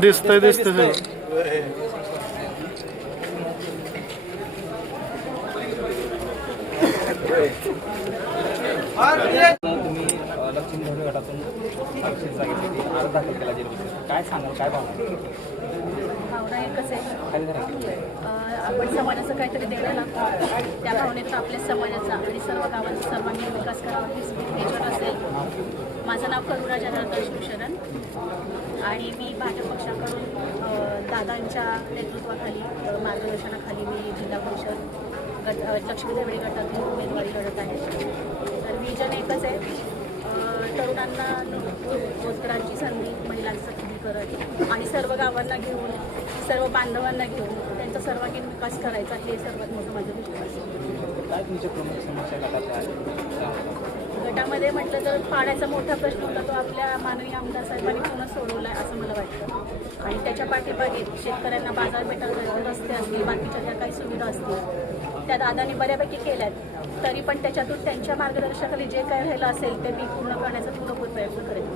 दिसतंय दिसतंय तुम्ही लक्ष्मी धवळे गटातून अर्ज दाखल केला जेलमध्ये, काय सांगाल, काय भावना? भावना एकच आहे, आपण समाजाचं काहीतरी द्यायला लागतो. त्या भावनेतून आपल्या समाजाचा आणि सर्व गावांचा सर्वांनी विकास करावा हेच असेल. माझं नाव करुणा जनार्दन शिवशरण आणि मी भाजप पक्षाकडून दादांच्या नेतृत्वाखाली मार्गदर्शनाखाली मी जिल्हा परिषद लक्ष्मी धवळे गटातून उमेदवारी लढत आहे. तर विजन एकच आहे, तरुणांना रोजगाराची संधी, महिलांचं सबलीकरण आणि सर्व गावांना घेऊन, सर्व बांधवांना घेऊन त्यांचा सर्वांगीण विकास करायचा, हे सर्वात मोठं माझं विश्वास आहे. काय तुमच्या प्रमुख समस्या गटामध्ये म्हटलं तर पाण्याचा मोठा प्रश्न होता, तो आपल्या माननीय आमदार साहेबांनी पूर्ण सोडवला आहे असं मला वाटतं. आणि त्याच्या पाठीमागे शेतकऱ्यांना बाजारपेठा, रस्ते असतील, बाकीच्या ज्या काही सुविधा असतील त्या दादांनी बऱ्यापैकी केल्यात. तरी पण त्याच्यातून त्यांच्या मार्गदर्शनाखाली जे काय राहिलं असेल ते मी पूर्ण करण्याचा पुरेपूर प्रयत्न करेन.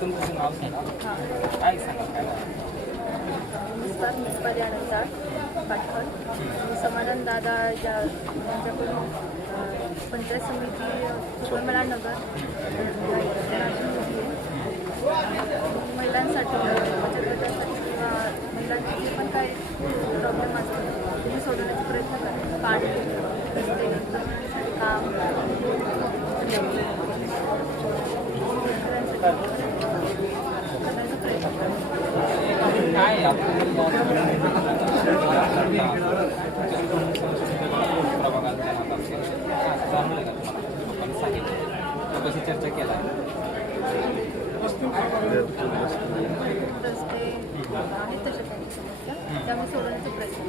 तुमचं नाव सांगा, काय सांगा, काय नमस्कार, यानंतर पाठवण समाधान दादा यांच्याकडून पंचायत समिती सुपरमेळा नगर महिलांसाठी, बचत गटासाठी किंवा महिलांचे जे पण काही प्रॉब्लेम असतात तुम्ही सोडवण्याचा प्रयत्न करा. पाणी, रस्ते, तरुणांसाठी काम, काय कशी चर्चा केला रस्ते आहेत तशा काही समस्या त्यामुळे सोडवण्याचा प्रयत्न